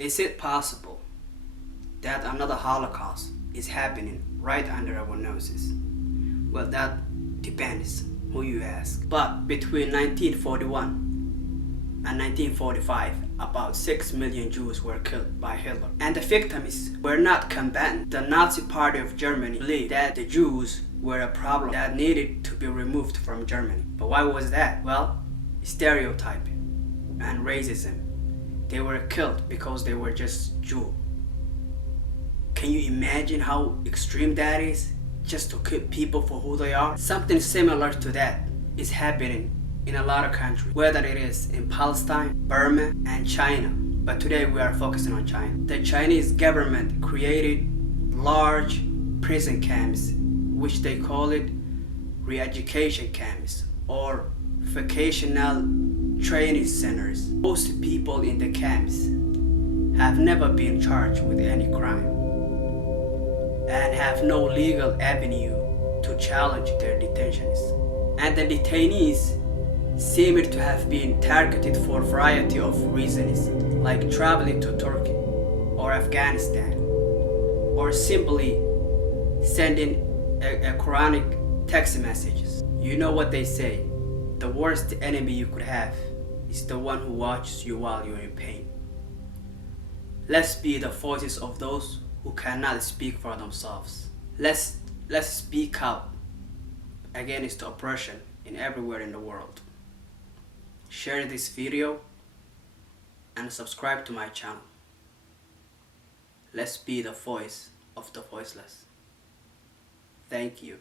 Is it possible that another Holocaust is happening right under our noses? Well, that depends who you ask. But between 1941 and 1945, about 6 million Jews were killed by Hitler. And the victims were not combatants. The Nazi Party of Germany believed that the Jews were a problem that needed to be removed from Germany. But why was that? Well, stereotyping and racism. They were killed because they were just Jew. Can you imagine how extreme that is? Just to kill people for who they are? Something similar to that is happening in a lot of countries, whether it is in Palestine, Burma, and China. But today we are focusing on China. The Chinese government created large prison camps, which they call it re-education camps or vocational training centers. Most people in the camps have never been charged with any crime and have no legal avenue to challenge their detentions. And the detainees seem to have been targeted for a variety of reasons, like traveling to Turkey or Afghanistan, or simply sending a Quranic text messages. You know what they say, the worst enemy you could have is the one who watches you while you're in pain. Let's be the voices of those who cannot speak for themselves. Let's speak out against oppression in everywhere in the world. Share this video and subscribe to my channel. Let's be the voice of the voiceless. Thank you.